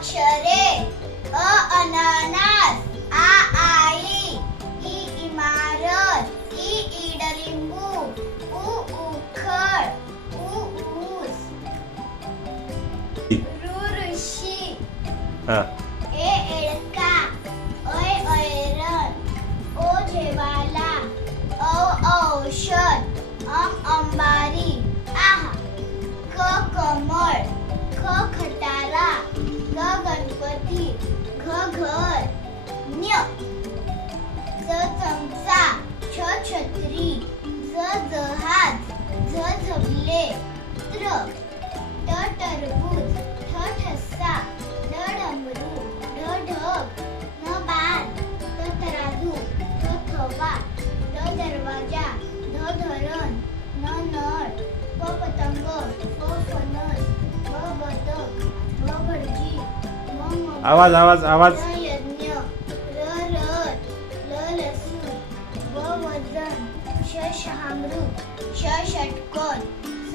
अक्षरे अ अननस आ आई ई इमारत ई इडलिंबू उ उखळ उ ऊस. ऋ ऋषी. हा. ट टरबूज ठ ठसा ड डमरू ढ ढग न बाण त तराजू थ थवा ड दरवाज़ा ध धरण न नळ प पतंग फ फणस ब बदक भ भटजी म आवाज़ आवाज़ आवाज़. यज्ञ र रथ ल लसूण व वज़न श शहामृग श षटकोन स